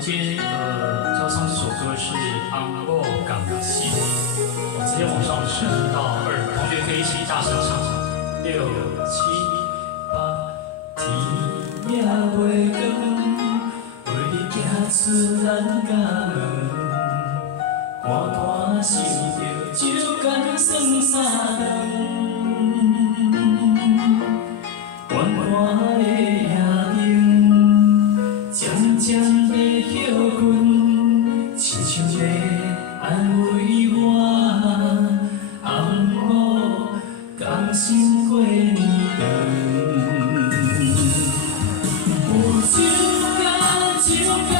今天要唱这首歌是《安某港西》，我直接往上升到2，同学可以一起大声唱，6、7、8。天也袂光，陪你行出咱家门，寒寒想着酒干算3顿。 缓缓的夜莺，渐渐地歇困，亲像在安慰我，安某甘心过年长。有酒干酒干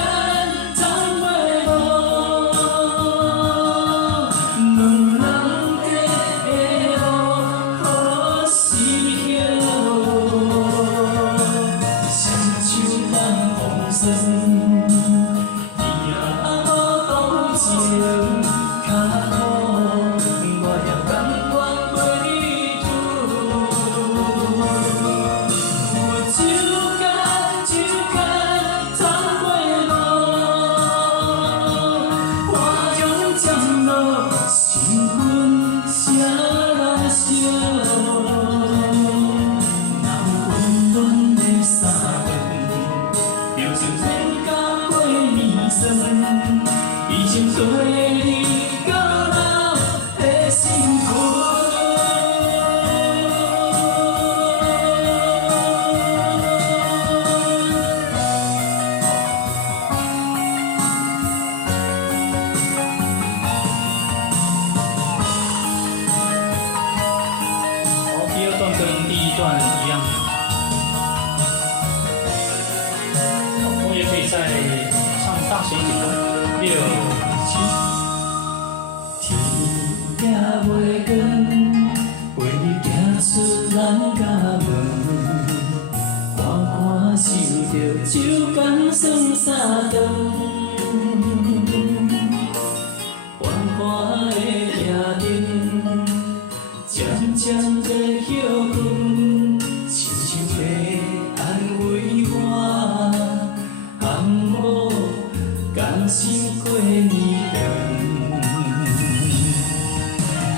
谈袂无，两人在路好时以前对你到老的辛苦。 好，第2段跟第1段一样，同学可以再唱大声一点哦。 6、7。天也袂光，陪你行出咱家门，寒寒想着酒干算3顿。缓缓的夜莺，渐渐地歇困，亲像在安慰我，安某甘心。 过年长，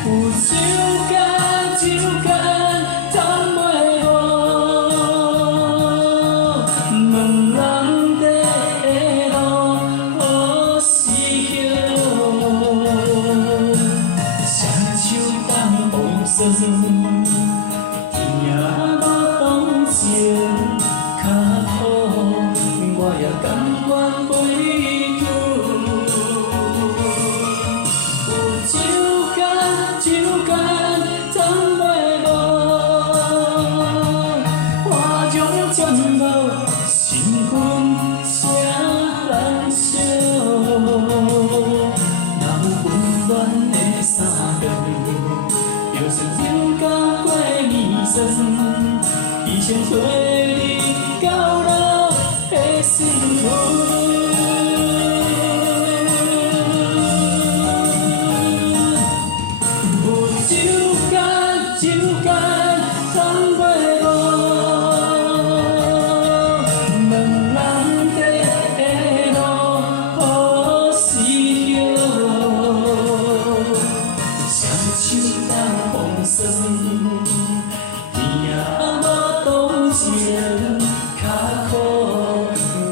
有酒干酒干谈袂无，两人在路好时休，双手当风霜，天也无同情，脚苦我也甘愿陪你。 新婚谁人惜？若有温暖的3顿，就算人家过年酸，以前陪你到老的辛苦。 天也无同情，脚苦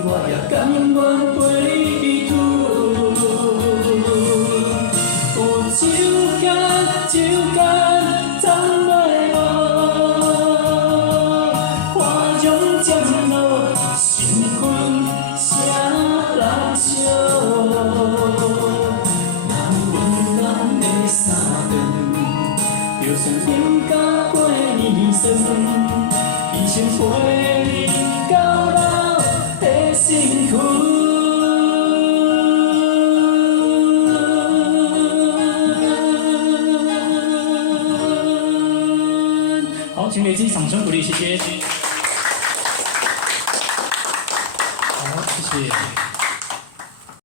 我也甘愿陪你吞。有酒干酒干谈袂无，花容渐落，新婚谁人惜？若有温暖的3顿。 就算人家过年酸，以前陪你到老的辛苦。好，请给自己掌声鼓励，谢谢。好，谢谢。